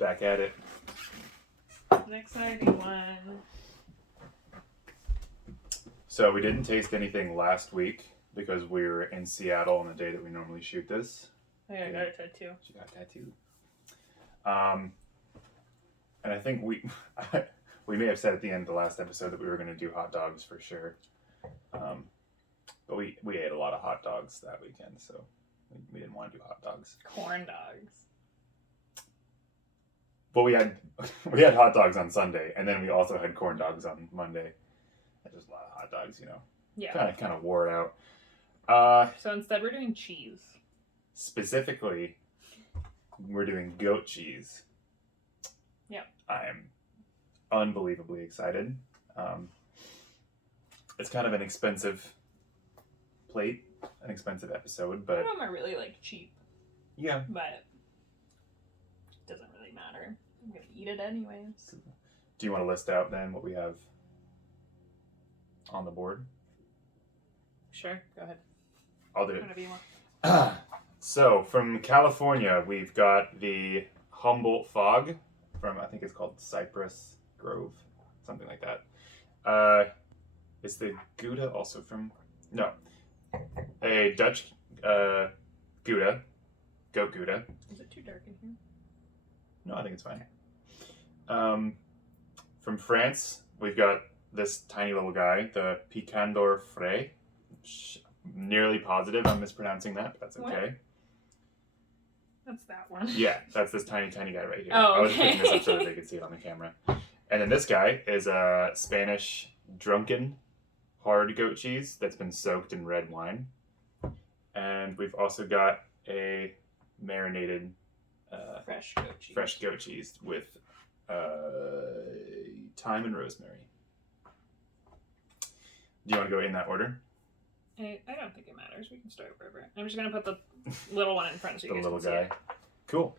Back at it. An exciting one. So we didn't taste anything last week because we were in Seattle on the day that we normally shoot this. I got a tattoo. She got a tattoo. And I think we may have said at the end of the last episode that we were going to do hot dogs for sure. But we ate a lot of hot dogs that weekend, so we didn't want to do hot dogs. Corn dogs. But we had hot dogs on Sunday, and then we also had corn dogs on Monday. Just a lot of hot dogs, you know. Yeah. Kind of wore it out. So instead we're doing cheese. Specifically, we're doing goat cheese. Yeah. I am unbelievably excited. It's kind of an expensive plate, an expensive episode, but... Some of them are really, like, cheap. Yeah. But it doesn't really matter. I'm going to eat it anyways. Do you want to list out, then, what we have on the board? Sure, go ahead. I'll do it. Whatever you want. So, from California, we've got the Humboldt Fog from, I think it's called CYPRESS Grove, something like that. Is the Gouda also from... No. A Dutch Gouda. Goat Gouda. Is it too dark in here? No, I think it's fine. From France, we've got this tiny little guy, the PICADOR FRAIS. Nearly positive I'm mispronouncing that, but that's okay. What? That's that one. Yeah, that's this tiny guy right here. Oh, okay. I was picking this up so that they could see it on the camera. And then this guy is a Spanish DRUNKEN hard goat cheese that's been soaked in red wine. And we've also got a marinated fresh goat cheese. Fresh goat cheese with thyme and rosemary. Do you want to go in that order? I don't think it matters. We can start wherever. I'm just going to put the little one in front so you The guys little can see guy. it. Cool.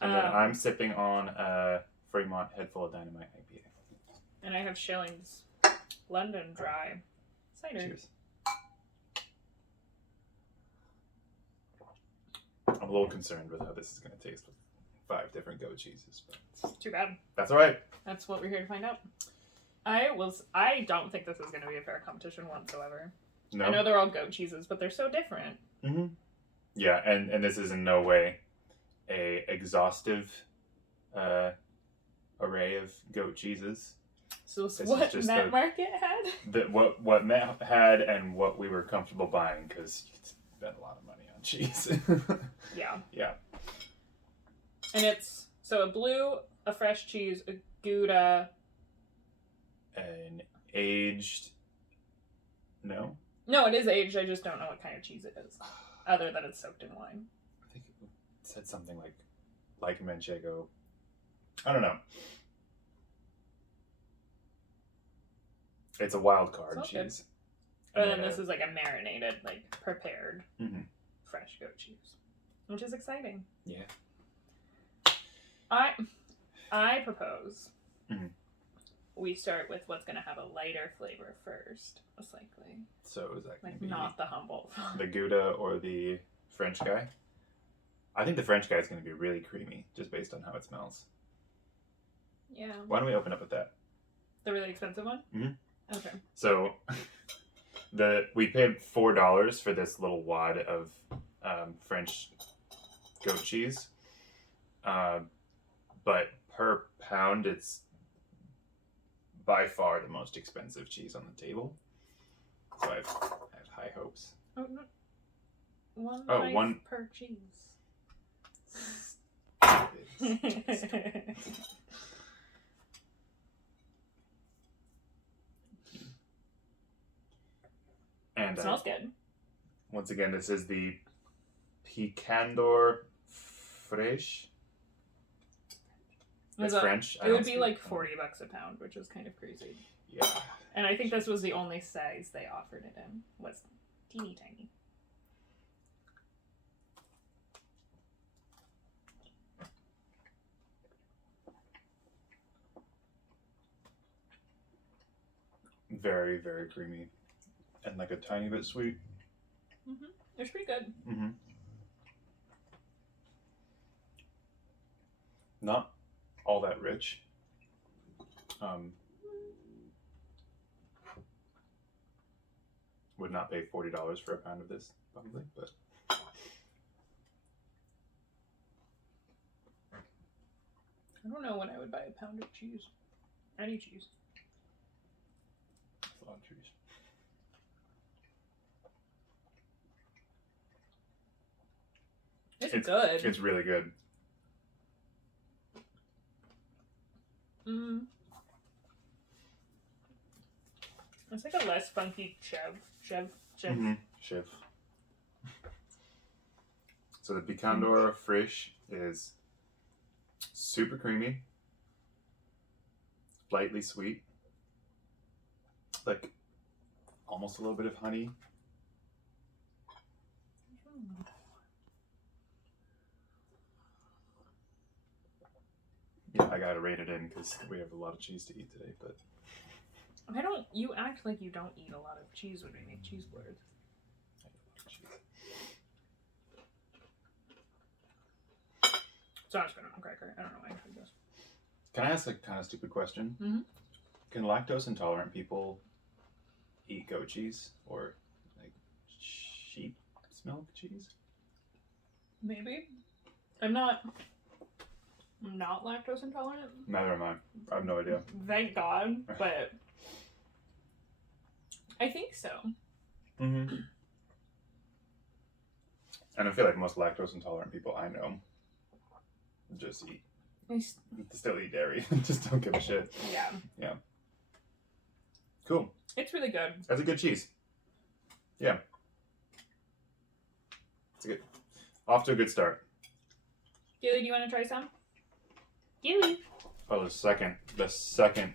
And then I'm sipping on a Fremont Head Full of Dynamite IPA. And I have Schilling's London Dry Cider. Cheers. I'm a little concerned with how this is going to taste with 5 different goat cheeses. But It's too bad. that's all right. That's what we're here to find out. I don't think this is going to be a fair competition whatsoever. No? I know they're all goat cheeses, but they're so different. Mm-hmm. Yeah, and this is in no way a exhaustive array of goat cheeses. So This is what just Matt Market had? What Matt had and what we were comfortable buying, because you spend a lot of money on cheese. Yeah. Yeah. And it's, so a blue, a fresh cheese, a Gouda. An aged... No? No, it is aged. I just don't know what kind of cheese it is. Other than it's soaked in wine. I think it said something like Manchego. I don't know. It's a wild card Smells cheese. Good. And then this is like a marinated, like prepared, Mm-hmm. fresh goat cheese, which is exciting. Yeah. I propose Mm-hmm. we start with what's going to have a lighter flavor first, most likely. So is that going Like to be not the Humboldt. the Gouda or the French guy? I think the French guy is going to be really creamy, just based on how it smells. Yeah. Why don't we open up with that? The really expensive one? Mm-hmm. Okay. So, we paid $4 for this little wad of French goat cheese, but per pound, it's by far the most expensive cheese on the table. So I have high hopes. Oh, no. One Oh, knife one- per cheese. And Smells good. once again, this is the PICADOR FRAIS. It's French. I It don't would be speak- like $40 a pound, which is kind of crazy. Yeah. And I think this was the only size they offered it in. Was teeny tiny. Very, very creamy. And like a tiny bit sweet. Mm-hmm. It's pretty good. Mm-hmm. Not all that rich. Would not pay $40 for a pound of this, probably, but I don't know when I would buy a pound of cheese. Any cheese. it's a lot of cheese. It's good. It's really good. It's like a less funky Chev. Shiv. So the PICADOR FRAIS is super creamy, lightly sweet, like almost a little bit of honey. Yeah, I gotta rate it in because we have a lot of cheese to eat today, but you act like you don't eat a lot of cheese when we make cheese boards. So I'm just putting it on cracker. I don't know why I did this. Can I ask a kind of stupid question? Mm-hmm. Can lactose intolerant people eat goat cheese or like sheep's milk cheese? Maybe. I'm not lactose intolerant. Neither am I. I have no idea. Thank God, but I think so. Mm-hmm. And I feel like most lactose intolerant people I know just still eat dairy. Just don't give a shit. Yeah. Yeah. Cool. It's really good. That's a good cheese. Yeah. It's good. Off to a good start. Gilly, do you want to try some? Gilly. Oh, the second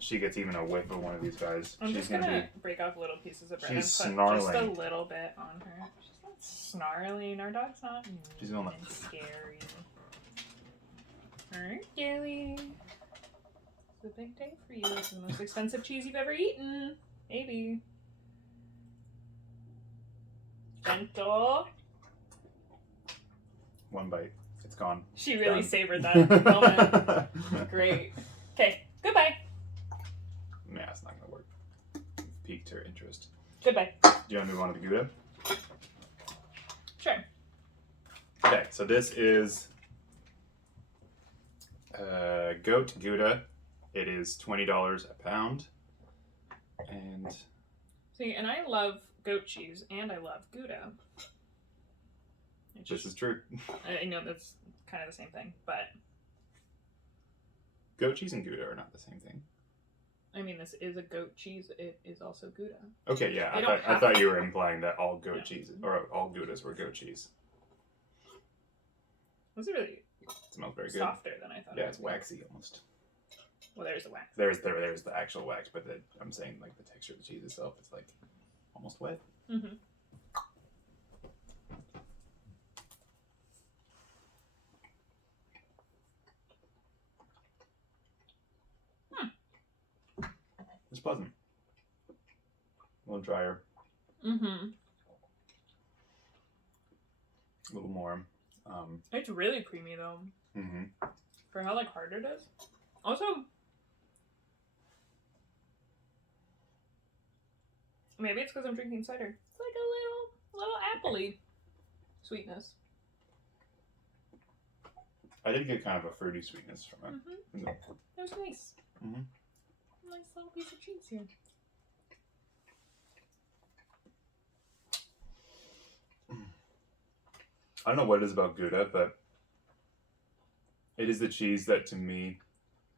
she gets even a whiff of one of these guys, I'm she's just gonna break off little pieces of bread and put snarling. just a little bit on her. She's not snarling. Our dog's not mean She's going and scary. Alright, Gilly. It's a big day for you. It's the most expensive cheese you've ever eaten. Maybe. Gentle. One bite. It's gone. She really Done. savored that moment. Great. Okay, goodbye. Nah, it's not gonna work. Piqued her interest. Goodbye. Do you want to move on to the Gouda? Sure. Okay, so this is goat Gouda. It is $20 a pound. And See, and I love goat cheese and I love Gouda. this is true. I know that's kind of the same thing, but Goat cheese and Gouda are not the same thing. I mean, this is a goat cheese. It is also Gouda. Okay, yeah. I thought you were implying that all goat cheese or all Goudas were goat cheese. This is really It smells very good. softer than I thought. Yeah, it's waxy almost. Well, there's the wax. There's the actual wax, but I'm saying like the texture of the cheese itself is like almost wet. Mm-hmm. It's pleasant. A little drier. Mm-hmm. A little more. It's really creamy though. Mm-hmm. For how like hard it is. Also, maybe it's because I'm drinking cider. It's like a little appley sweetness. I did get kind of a fruity sweetness from it. Mm-hmm. That was nice. Mm-hmm. Nice little piece of cheese here. I don't know what it is about Gouda, but it is the cheese that to me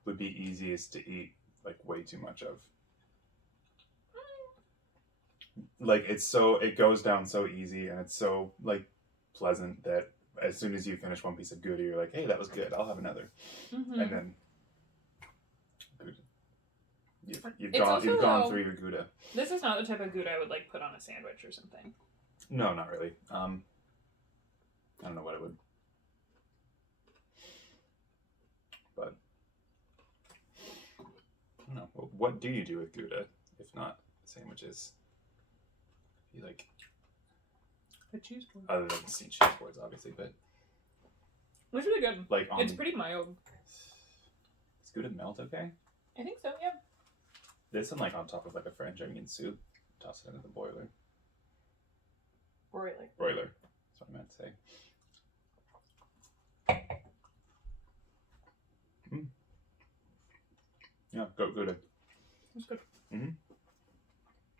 would be easiest to eat like way too much of. Like it goes down so easy and it's so like pleasant that as soon as you finish one piece of Gouda, you're like, hey, that was good. I'll have another. Mm-hmm. And then you've It's gone also, through your Gouda. This is not the type of Gouda I would like put on a sandwich or something. No, not really. I don't know what it would. But I don't know. What do you do with Gouda if not sandwiches? You like A cheese board. other than cheese boards, obviously, but It's really good. Like on It's pretty mild. Is Gouda melt okay? I think so, yeah. This one like on top of like a French onion soup. Toss it into the boiler. Broiler. Broiler. That's what I meant to say. Mm. Yeah, Gouda. It's good. Mm-hmm.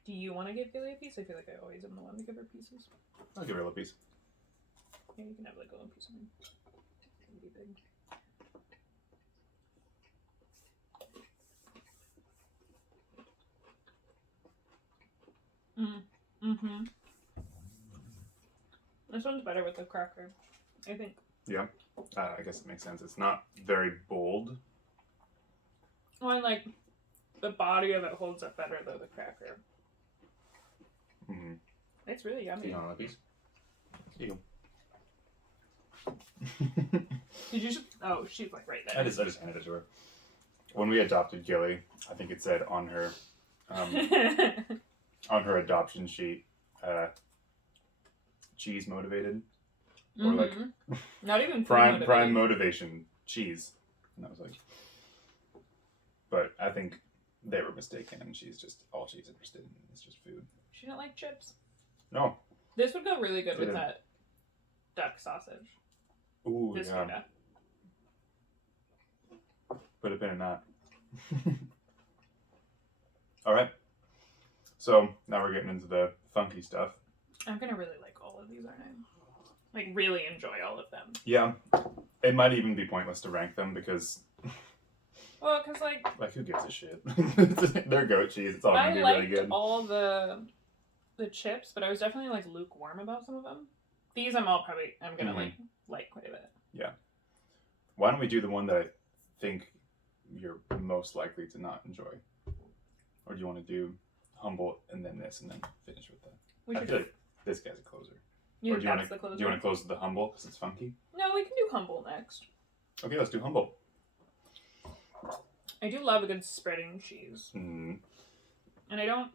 Do you want to give Gilly a piece? I feel like I always am the one to give her pieces. I'll give her a little piece. Yeah, you can have like a little piece of me. It's gonna be big. Mm-hmm. This one's better with the cracker, I think. Yeah, I guess it makes sense. It's not very bold. Well, and like the body of it holds up better though the cracker. Mm-hmm. It's really yummy. Do you want a piece? Here you go. Did you just? Oh, she's like right there. I just handed it to her. When we adopted Gilly, I think it said on her on her adoption sheet, cheese motivated, or like not even prime motivation cheese, and I was like, but I think they were mistaken, and she's just all she's interested in is just food. She don't like chips. No. This would go really good with that duck sausage. Ooh, this yeah. Gouda. Put a pin in that. All right. So now we're getting into the funky stuff. I'm gonna really like all of these, aren't I? Like really enjoy all of them. Yeah. It might even be pointless to rank them because. Well, because like who gives a shit? They're goat cheese. It's all gonna be really good. I liked all the chips, but I was definitely like lukewarm about some of them. These I'm gonna like quite a bit. Yeah. Why don't we do the one that I think you're most likely to not enjoy? Or do you want to do Humboldt and then this and then finish with that? I feel like this guy's a closer. You or think that's the closer? Do you want to close with the Humboldt because it's funky? No, we can do Humboldt next. Okay, let's do Humboldt. I do love a good spreading cheese. Mm-hmm. And I don't...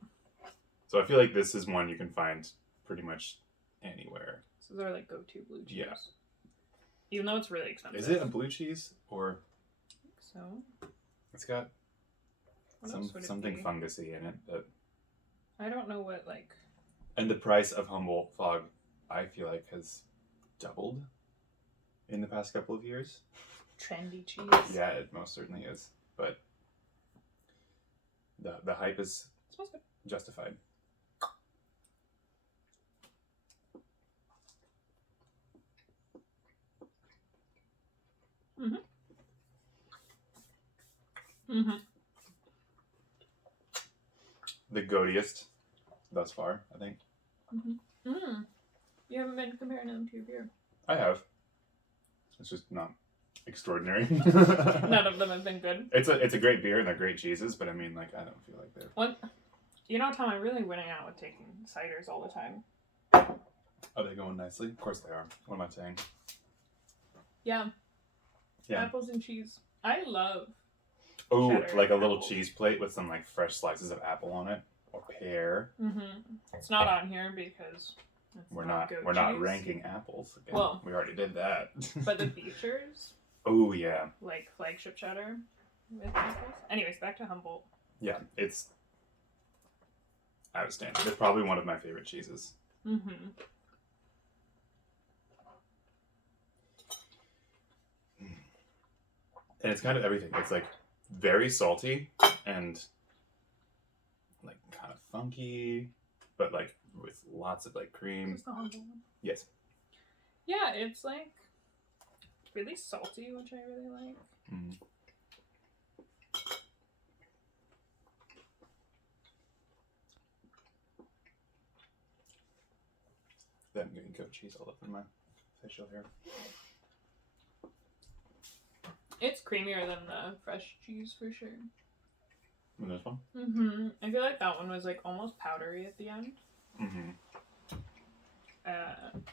So I feel like this is one you can find pretty much anywhere. This is our like go-to blue cheese. Yeah. Even though it's really expensive. Is it a blue cheese or? I think so. It's got something be? fungusy in it, but I don't know what like. And the price of Humboldt Fog, I feel like, has doubled in the past couple of years. Trendy cheese. Yeah, it most certainly is. But the hype is justified. Mm-hmm. Mm-hmm. The goatiest thus far, I think. Mm-hmm. Mm. You haven't been comparing them to your beer. I have. It's just not extraordinary. None of them have been good. It's a great beer and they're great cheeses, but I mean, like, I don't feel like they're. What? You know, Tom, I'm really winning out with taking ciders all the time. Are they going nicely? Of course they are. What am I saying? Yeah. Yeah. Apples and cheese. I love. Oh, like a little apples. cheese plate with some like fresh slices of apple on it or pear. Mm-hmm. It's not on here because we're not cheese. ranking apples again. Well, we already did that. But the features. Oh yeah. Like flagship cheddar with apples. Anyways, back to Humboldt. Yeah, it's outstanding. It's probably one of my favorite cheeses. Mm-hmm. And it's kind of everything. It's like very salty and like kind of funky, but like with lots of like cream. Is the Humboldt one? Yes. Yeah, it's like really salty, which I really like. Mm. Then I'm getting goat cheese all up in my facial hair. It's creamier than the fresh cheese for sure. And this one? Mm-hmm. I feel like that one was like almost powdery at the end. Mm-hmm. And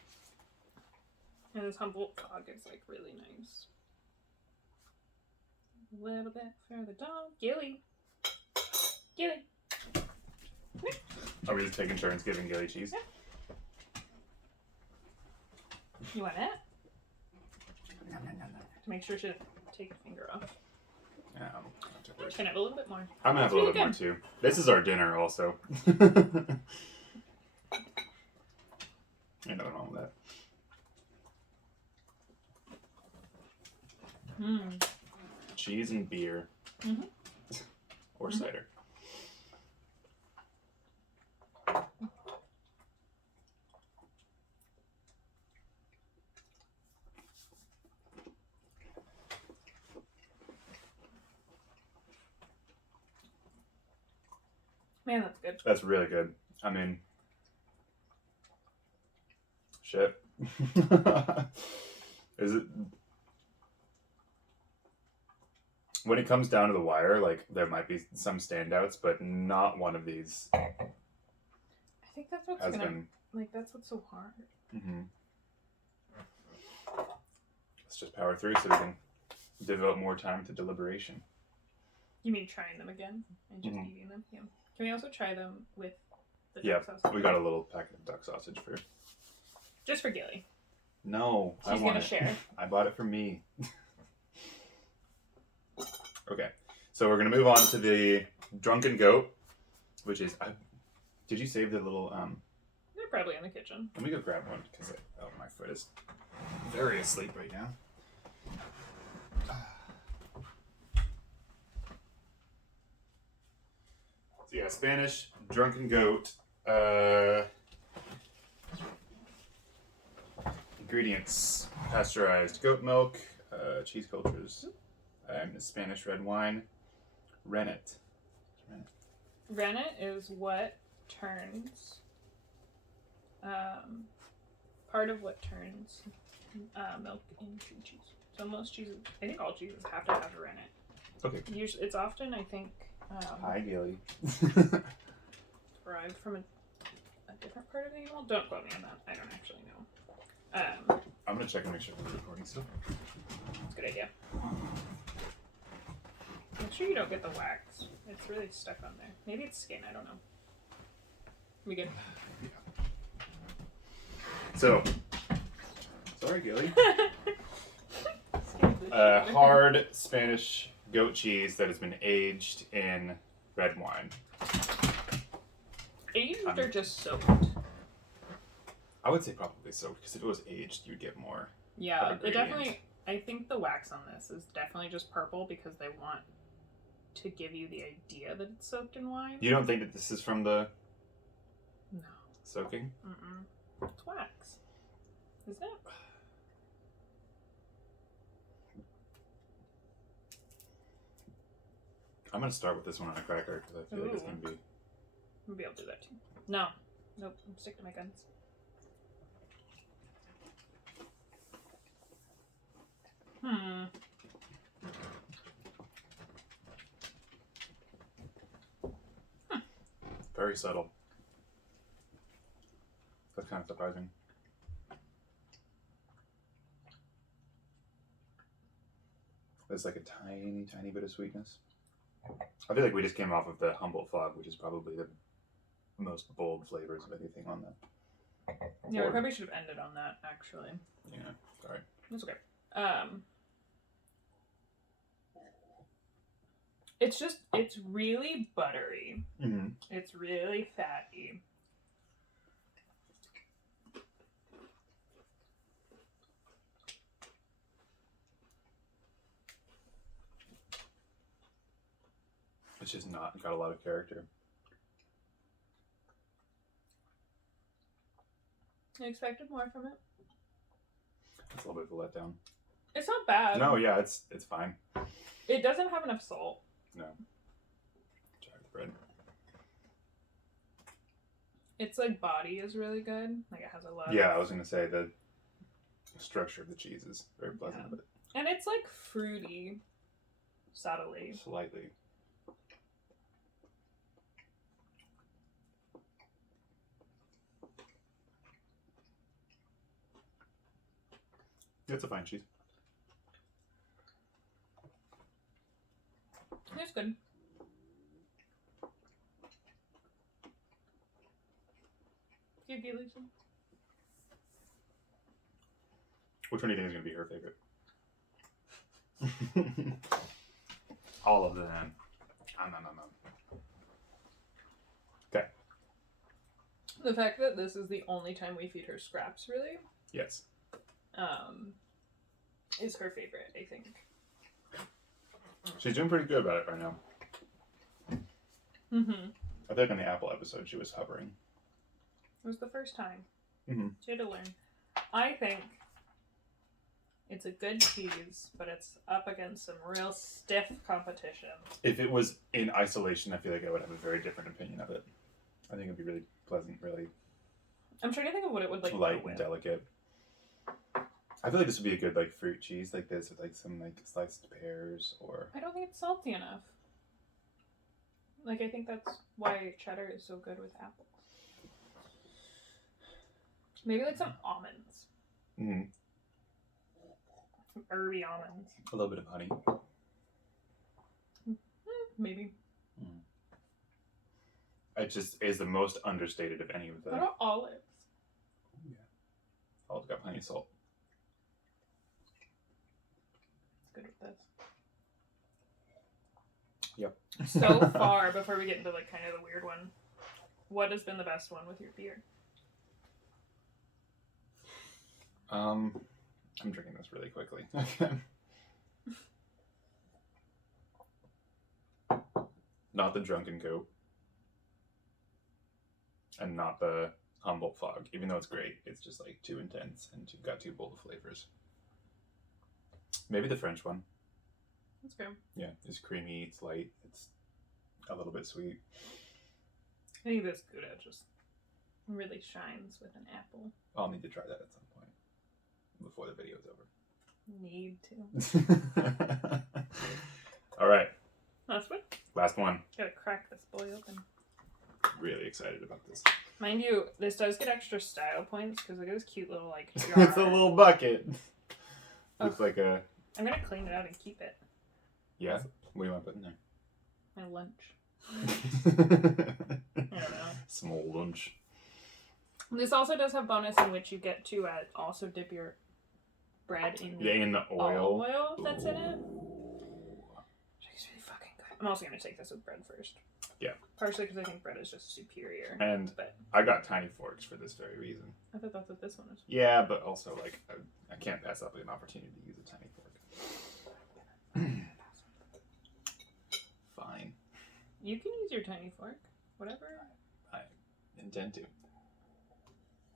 this Humboldt fog is like really nice. A little bit for the dog. Gilly. Gilly. Are we just taking turns giving Gilly cheese? Yeah. You want it? To make sure to take your finger off. Yeah, Can I have a little bit more? I'm gonna have a little bit more too. This is our dinner also. Nothing wrong with that. Cheese and beer. Or cider. Man, that's good. That's really good. I mean, shit. Is it? When it comes down to the wire, like, there might be some standouts, but not one of these I think that's what's has gonna been. like. That's what's so hard. Let's just power through so we can devote more time to deliberation. You mean trying them again and just eating them? Yeah. Can we also try them with the Yeah, duck sausage? we got a little packet of duck sausage for. Just for Gilly. No, She's gonna share. I bought it for me. Okay, so we're gonna move on to the drunken goat, which is. Did you save the little? They're probably in the kitchen. Let me go grab one because my foot is very asleep right now. So yeah, Spanish drunken goat. Ingredients: pasteurized goat milk, cheese cultures, and Spanish red wine. Rennet. Rennet is what turns, part of what turns milk into cheese. So most cheeses, I think all cheeses have to have a rennet. Okay. Usually, it's often, I think, Hi, Gilly. derived from a different part of the animal. Don't quote me on that. I don't actually know. I'm gonna check and make sure we're recording still. That's a good idea. Make sure you don't get the wax. It's really stuck on there. Maybe it's skin. I don't know. We good? Yeah. So, sorry, Gilly. Hard Spanish goat cheese that has been aged in red wine. Aged or just soaked? I would say probably so, because if it was aged, you'd get more. Yeah, it definitely. I think the wax on this is definitely just purple because they want to give you the idea that it's soaked in wine. You don't think that this is from the No. soaking? It's wax, isn't it? I'm gonna start with this one on a cracker because I feel like it's gonna be. Maybe I'll do that too. No, nope. I'm stick to my guns. Very subtle. That's kind of surprising. There's like a tiny, tiny bit of sweetness. I feel like we just came off of the Humboldt fog, which is probably the most bold flavors of anything on the Yeah, we probably should have ended on that, actually. Yeah, sorry. That's okay. It's really buttery. It's really fatty. It's just not got a lot of character. I expected more from it. It's a little bit of a letdown. It's not bad. No, yeah, it's fine. It doesn't have enough salt. No. Try the bread. Its like body is really good. Like it has a lot. Yeah, I was gonna say the structure of the cheese is very pleasant, but and it's like fruity, subtly. slightly. It's a fine cheese. It's good. Give Gilly some. Which one do you think is gonna be her favorite? All of them. Okay. The fact that this is the only time we feed her scraps, really, Yes. is her favorite, I think. She's doing pretty good about it right now. Mm-hmm. I think on the apple episode she was hovering. It was the first time. Mm-hmm. She had to learn. I think it's a good cheese, but it's up against some real stiff competition. If it was in isolation, I feel like I would have a very different opinion of it. I think it'd be really pleasant, really I'm trying to think of what it would like light go and with. delicate. I feel like this would be a good like fruit cheese like this with like some like sliced pears or. I don't think it's salty enough. Like, I think that's why cheddar is so good with apples. Maybe like some almonds. Mm-hmm. Some herby almonds. A little bit of honey. Maybe. It just is the most understated of any of them. What about olives? Yeah. Olives got plenty of salt. It's good with this. Yep. So far, before we get into like kind of the weird one, what has been the best one with your beer? I'm drinking this really quickly. Not the Drunken Goat. And not the Humboldt Fog. Even though it's great, it's just like too intense and you've got too bold of flavors. Maybe the French one. That's good. Yeah, it's creamy, it's light, it's a little bit sweet. I think this Gouda just really shines with an apple. I'll need to try that at some point before the video's over. Need to. All right, Last one? last one. Gotta crack this boy open. Really excited about this. Mind you, this does get extra style points because look at this cute little like jar. It's a little bucket. Looks like a. I'm gonna clean it out and keep it. Yeah? What do you want to put in there? My lunch. I don't know. Small lunch. This also does have bonus in which you get to also dip your bread in the olive oil. oil that's in it. Which is really fucking good. I'm also gonna take this with bread first. Yeah. Partially because I think bread is just superior. And but I got tiny forks for this very reason. I thought that's what this one was. Yeah, but also like I can't pass up an opportunity to use a tiny fork. Fine. You can use your tiny fork. Whatever. I intend to.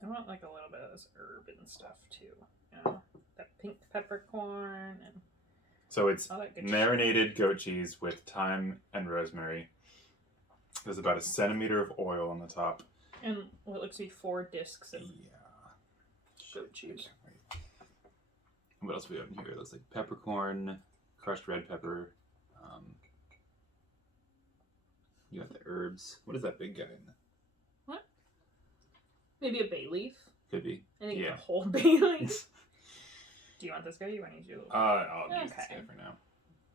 I want like a little bit of this herb and stuff too. You know, that pink peppercorn and So it's all that good marinated goat cheese with thyme and rosemary. There's about 1 centimeter of oil on the top. and what looks like 4 discs of Yeah. goat cheese. Wait. What else we have in here? There's like peppercorn, crushed red pepper. You got the herbs. What is that big guy in there? What? Maybe a bay leaf. Could be. I think Yeah. it's a whole bay leaf. Do you want this guy? Or you want to use your little? I'll use this Okay. guy for now.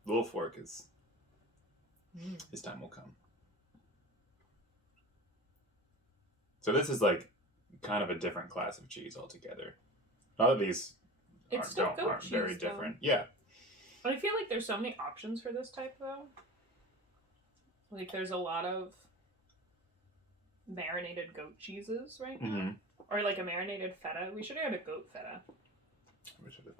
The little fork is. Mm. His time will come. So this is like kind of a different class of cheese altogether. Not that these It's still goat aren't cheese, very though. different. Yeah. I feel like there's so many options for this type though. Like there's a lot of marinated goat cheeses right now. Mm-hmm. Or like a marinated feta. We should have had a goat feta. We should have.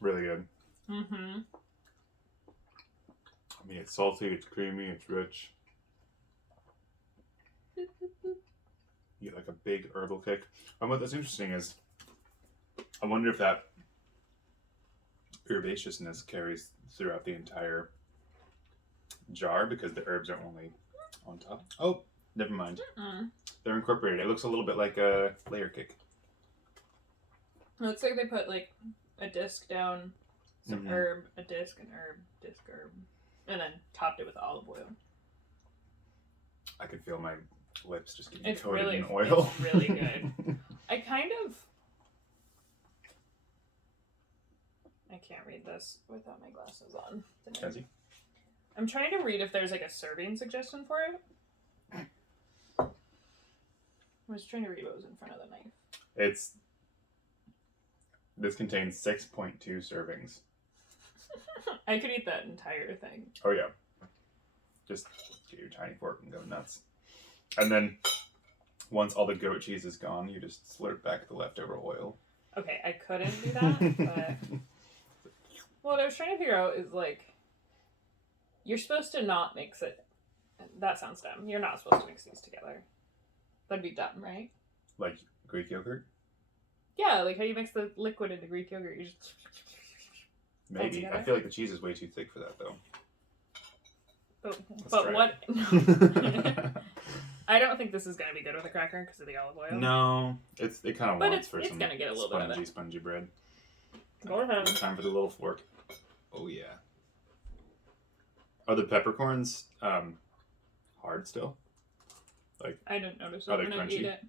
Really good. Mm-hmm. I mean, it's salty, it's creamy, it's rich. You get like a big herbal kick. And what that's interesting is, I wonder if that herbaceousness carries throughout the entire jar because the herbs are only on top. Oh, never mind. Mm. They're incorporated. It looks a little bit like a layer cake. It looks like they put like a disc down, some herb, a disc, an herb, disc, herb, and then topped it with olive oil. I could feel my lips just getting It's coated really, in oil. it's really good. I can't read this without my glasses on. Jazzy? I'm trying to read if there's like a serving suggestion for it. I was trying to read what was in front of the knife. It's This contains 6.2 servings. I could eat that entire thing. Oh yeah. Just get your tiny fork and go nuts. And then once all the goat cheese is gone, you just slurp back the leftover oil. Okay, I couldn't do that, but what I was trying to figure out is like, you're supposed to not mix it. That sounds dumb. You're not supposed to mix these together. That'd be dumb, right? Like Greek yogurt? Yeah, like how you mix the liquid into Greek yogurt. You just Maybe. together. I feel like the cheese is way too thick for that though. But try what? I don't think this is gonna be good with a cracker because of the olive oil. No, it kind of But wants it's for some gonna get a little bit of it. spongy bread. Go ahead. Time for the little fork. Oh yeah. Are the peppercorns hard still? Like I didn't notice it are they when I crunchy? ate it.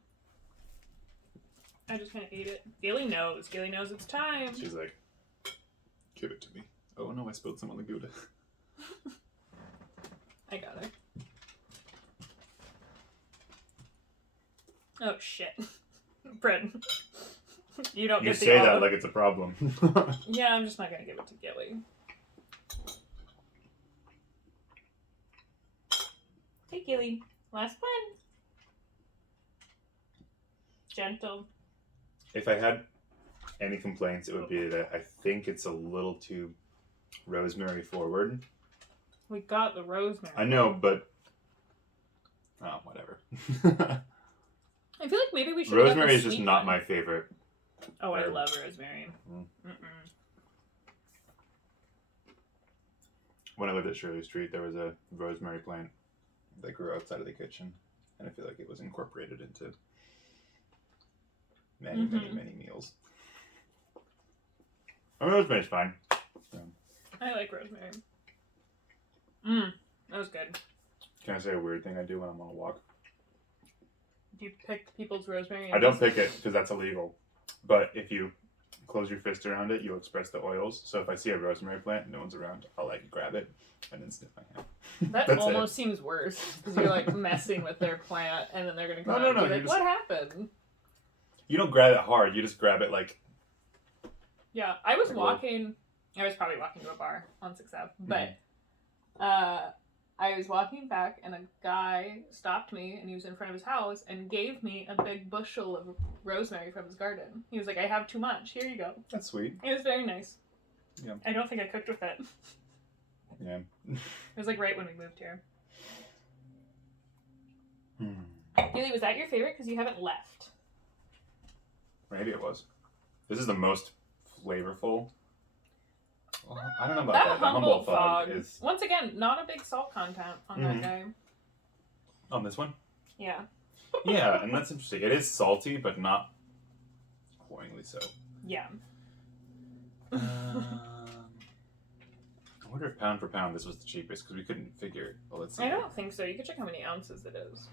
I just kind of ate it. Gilly knows. Gilly knows it's time. She's like, give it to me. Oh no, I spilled some on the Gouda. I got her. Oh shit. Bread. You don't You get the say that olive. like it's a problem. Yeah, I'm just not gonna give it to Gilly. Hey Gilly. Last one. Gentle. If I had any complaints, it would be that I think it's a little too rosemary forward. We got the rosemary. I know, but whatever. I feel like maybe we should. Rosemary is just not my favorite. Oh, I herb. love rosemary. Mm. When I lived at Shirley Street, there was a rosemary plant that grew outside of the kitchen, and I feel like it was incorporated into many meals. I mean, rosemary's fine. I like rosemary. That was good. Can I say a weird thing I do when I'm on a walk? Do you pick people's rosemary? I don't pick it because that's illegal. But if you close your fist around it, you'll express the oils. So if I see a rosemary plant and no one's around, I'll like grab it and then sniff my hand. That That's almost seems worse because you're like messing with their plant and then they're gonna come out and be like, "What happened?" You don't grab it hard. You just grab it like. Yeah, I was Like walking. I was probably walking to a bar on 6th Ave, but I was walking back and a guy stopped me and he was in front of his house and gave me a big bushel of rosemary from his garden. He was like, "I have too much. Here you go." That's sweet. It was very nice. Yeah. I don't think I cooked with it. Yeah. It was like right when we moved here. Hmm. Haley, was that your favorite? Because you haven't left. Maybe it was. This is the most flavorful. Well, I don't know about That that. The Humboldt fog is once again not a big salt content on that guy. on this one. Yeah. Yeah, and that's interesting. It is salty, but not cloyingly so. Yeah. I wonder if pound for pound this was the cheapest because we couldn't figure. Well, let's see. I don't think so. You could check how many ounces it is.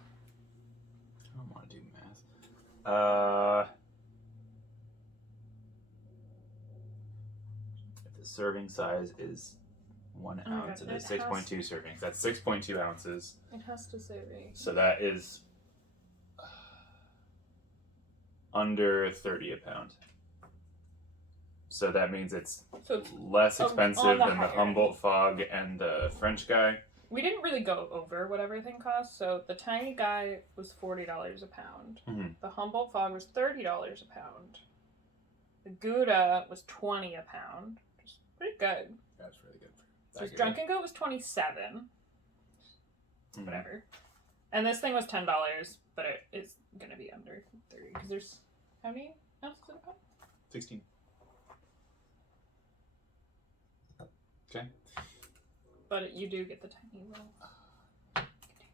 I don't want to do math. If the serving size is 1 ounce, God, it is it has- 6.2 servings. That's 6.2 ounces. It has to say right. So that is under 30 a pound. So that means it's So it's, less on expensive the than the higher Humboldt Fog and the French guy. we didn't really go over what everything cost. So the tiny guy was $40 a pound. Mhm. The Humboldt Fog was $30 a pound. The Gouda was $20 a pound, which is pretty good. That's really good. So his Drunken Goat was $27. Mhm. Whatever. And this thing was $10, but it is gonna be under 30 because there's how many ounces in a pound? 16. Okay. But you do get the tiny roll.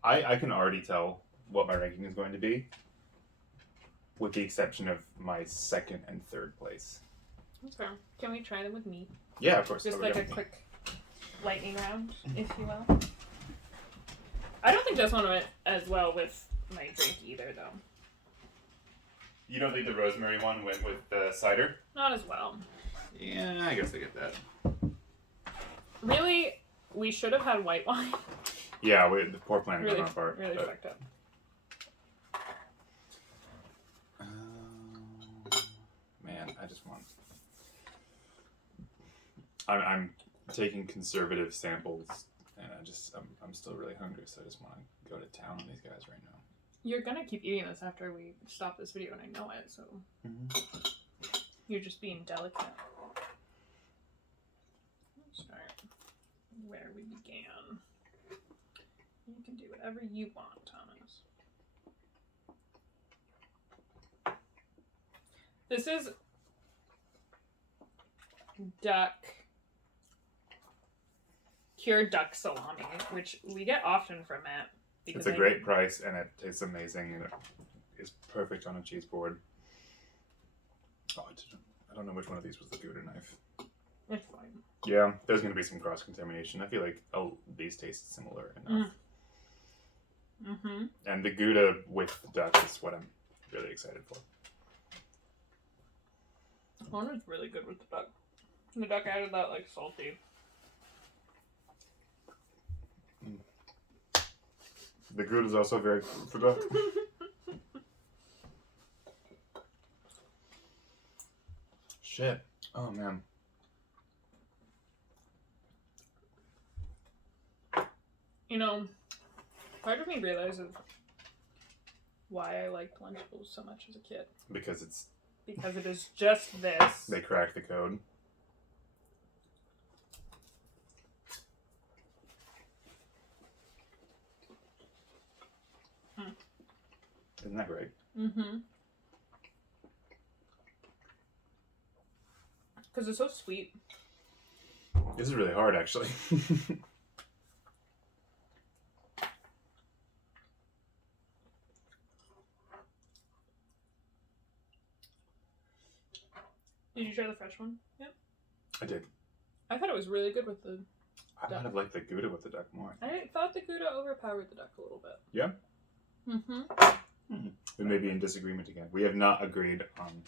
I can already tell what my ranking is going to be, with the exception of my second and third place. That's fair. Can we try them with me? Yeah, of course. Just I'll like go a with me. quick lightning round, if you will. I don't think this one went as well with my drink either, though. You don't think the rosemary one went with the cider? Not as well. Yeah, I guess I get that. Really, we should have had white wine. Yeah, the poor planning Really, on our part. really but- fucked up. Man, I just want I'm taking conservative samples, and I'm still really hungry, so I just want to go to town on these guys right now. You're gonna keep eating this after we stop this video, and I know it, so you're just being delicate. Let's start where we began. You can do whatever you want, Thomas. This is cured duck salami, which we get often from it. It's a great price, and it tastes amazing, and it is perfect on a cheese board. Oh, I don't know which one of these was the Gouda knife. It's fine. Yeah, there's going to be some cross-contamination. I feel like these taste similar enough. And the Gouda with duck is what I'm really excited for. This one is really good with the duck. The duck added that, like, salty. The Gouda is also very good for duck. Shit. Oh, man. You know, part of me realizes why I liked Lunchables so much as a kid. Because it is just this. They cracked the code. Isn't that great? Because it's so sweet. This is really hard, actually. Did you try the fresh one? Yep. I did. I thought it was really good with the I might have liked the Gouda with the duck more. I thought the Gouda overpowered the duck a little bit. Yeah? We may be in disagreement again. We have not agreed on...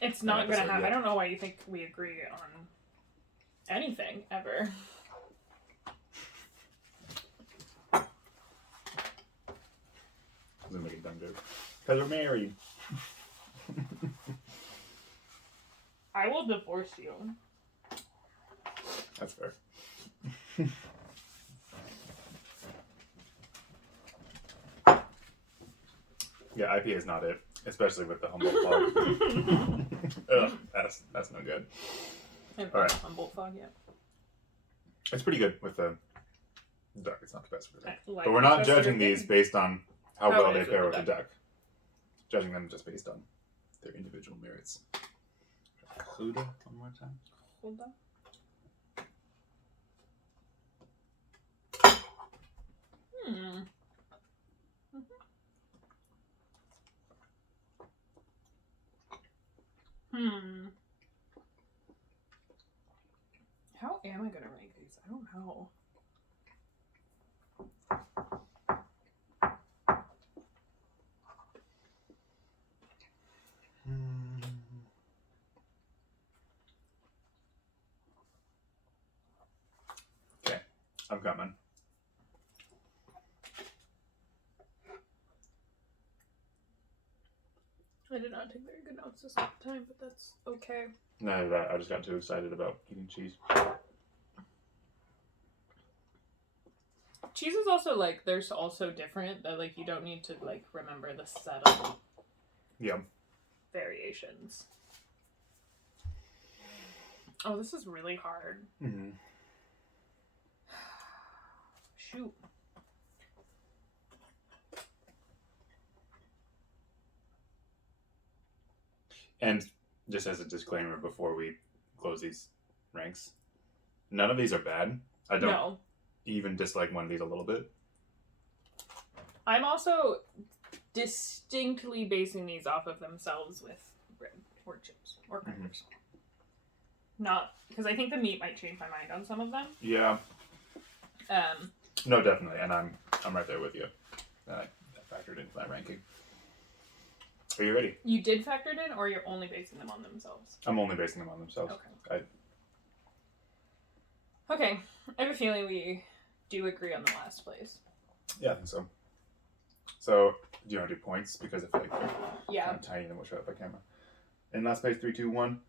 It's not going to happen. I don't know why you think we agree on anything, ever. I'm going to make a dumb joke. Because we're married. I will divorce you. That's fair. Yeah, IPA is not it, especially with the Humboldt fog. Ugh, that's no good. I haven't tried the Humboldt fog yet. It's pretty good with the duck. It's not the best with the duck. Like but we're not judging these based on how well they pair with the duck. duck. Judging them just based on their individual merits. Gouda one more time. Hold on. How am I gonna rank these? I don't know. Okay, I'm coming. I did not take very good notes this time, but that's okay. Neither did I. I just got too excited about eating cheese. Cheese is also like, they're also different, that like you don't need to like remember the subtle variations. Oh, this is really hard. Shoot. And just as a disclaimer before we close these ranks, none of these are bad. I don't even dislike one of these a little bit. I'm also distinctly basing these off of themselves with bread or chips or crackers. Not because I think the meat might change my mind on some of them. Yeah. No, definitely, and I'm right there with you. I factored into that ranking. Are you ready? You did factor it in, or you're only basing them on themselves? I'm only basing them on themselves. Okay. Okay. I have a feeling we do agree on the last place. Yeah, I think so. So, do you want to do points? Because I feel like they're kind of tiny and we'll show up by camera. In last place, 3, 2, 1.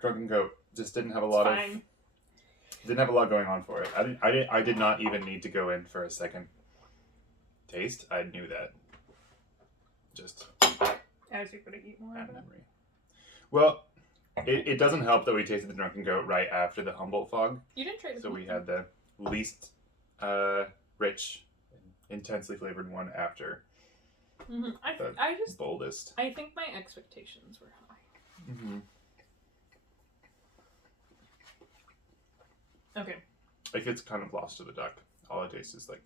Drunken Goat. Just didn't have a lot of Didn't have a lot going on for it. I did not even need to go in for a second taste. I knew that. Just As you're gonna eat more at of it. memory. Well, it doesn't help that we tasted the Drunken Goat right after the Humboldt Fog. You didn't try the So we had the least rich, intensely flavored one after I just boldest. I think my expectations were high. Mm-hmm. Okay. Like it's kind of lost to the duck. All it tastes is like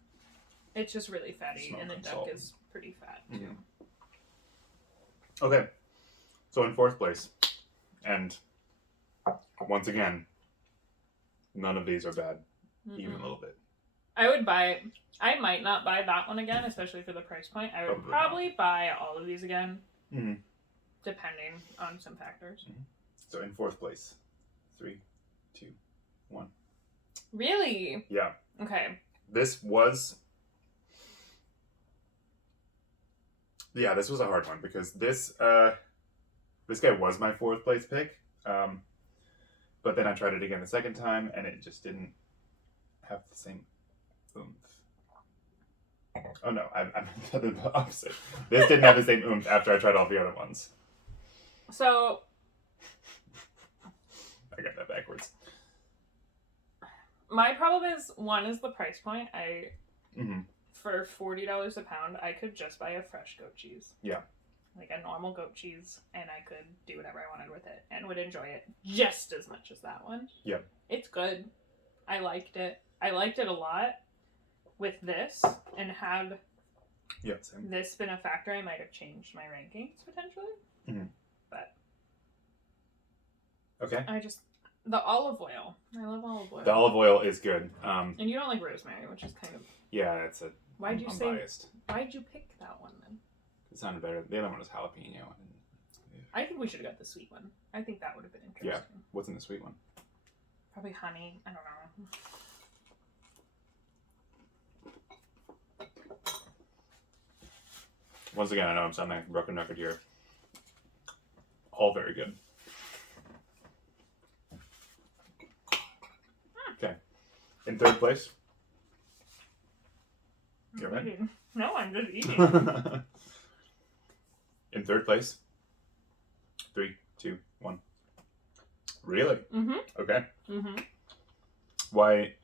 It's just really fatty, smoke and the and duck salt. is pretty fat too. Mm-hmm. Okay. So in fourth place, and once again, none of these are bad, even a little bit. I would buy. I might not buy that one again, especially for the price point. I would probably buy all of these again, depending on some factors. So in fourth place, 3, 2, 1. Really? Yeah. Okay. This was. Yeah, this was a hard one because this guy was my fourth place pick, but then I tried it again the second time and it just didn't have the same oomph. Oh no, I meant the opposite. This didn't have the same oomph after I tried all the other ones. So I got that backwards. my problem is, one is the price point. Mm-hmm. For $40 a pound, I could just buy a fresh goat cheese. Yeah. Like a normal goat cheese, and I could do whatever I wanted with it and would enjoy it just as much as that one. Yep. It's good. I liked it. I liked it a lot. With this, and had Same. this been a factor, I might have changed my rankings potentially. Mm-hmm. But okay. The olive oil. I love olive oil. The olive oil is good. And you don't like rosemary, which is kind of. Yeah, it's a. Why'd you biased. Why'd you pick that one then? It sounded better. The other one was jalapeno. I think we should have got the sweet one. I think that would have been interesting. Yeah. What's in the sweet one? Probably honey. I don't know. Once again, I know I'm sounding like a broken record here. All very good. Okay. In third place. You're right. No, I'm just eating. In third place. 3, 2, 1. Really? Mm-hmm. Okay. Mm-hmm. Why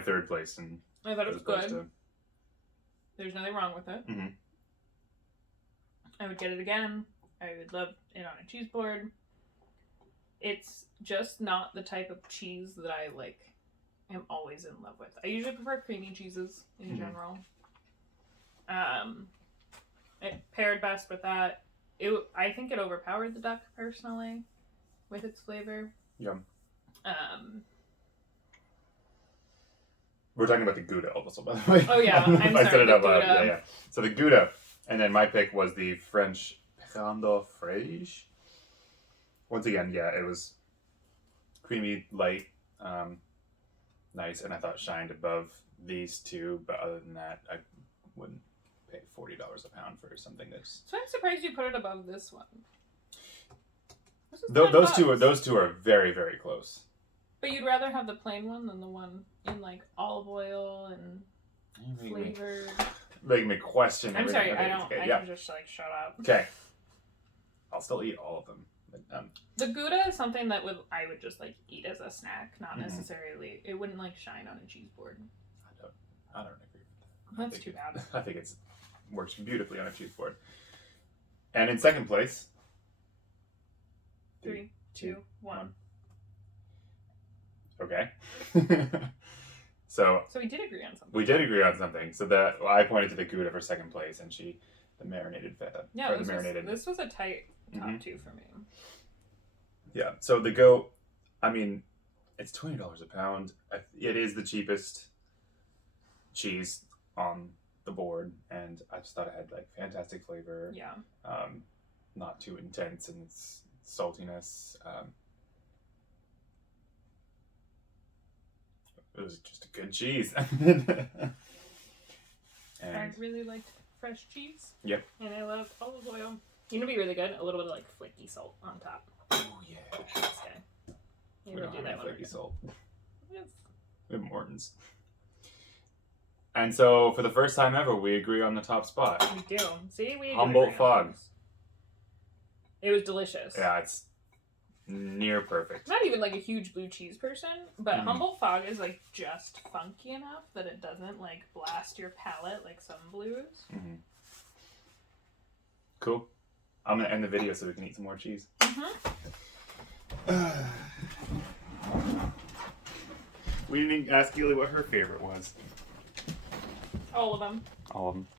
third place? And I thought it was good. There's nothing wrong with it. Mm-hmm. I would get it again. I would love it on a cheese board. It's just not the type of cheese that I am always in love with. I usually prefer creamy cheeses in general. It paired best with that. I think it overpowered the duck personally with its flavor. Yum. We're talking about the Gouda also, by the way. Oh yeah, I'm I sorry. said it The out loud. Gouda. Yeah. So the Gouda, and then my pick was the French PICADOR FRAIS. Once again, yeah, it was creamy, light, nice, and I thought shined above these two. But other than that, I wouldn't pay $40 a pound for something that's. So I'm surprised you put it above this one. This is Those two are very, very close. But you'd rather have the plain one than the one in olive oil and flavored. Make me question. I'm sorry, everything. I don't. Okay, I yeah. can just shut up. Okay. I'll still eat all of them. But, The Gouda is something that I would just eat as a snack, not necessarily. It wouldn't shine on a cheese board. I don't agree with that. That's too bad. I think it works beautifully on a cheese board. And in second place. 3, 2, 1. Okay. So we did agree on something. we did agree on something. So I pointed to the Gouda for second place, and the marinated feta. Yeah, this was a tight top two for me. Yeah. So the goat, I mean, it's $20 a pound. It is the cheapest cheese on the board, and I just thought it had fantastic flavor. Yeah. Not too intense in its saltiness. It was just a good cheese. And I really liked fresh cheese. Yep. And I love olive oil. You know, be really good. A little bit of flaky salt on top. Oh yeah. This guy. You We would don't do have that any one. flaky salt. Yes. We have Morton's. And so, for the first time ever, we agree on the top spot. We do. See, we do Humboldt agree on Fog. things. It was delicious. Yeah, it's near perfect. Not even like a huge blue cheese person, but Mhm. Humboldt Fog is like just funky enough that it doesn't like blast your palate like some blues. Mm-hmm. Cool. I'm gonna end the video so we can eat some more cheese. We didn't ask Keely what her favorite was. All of them. All of them.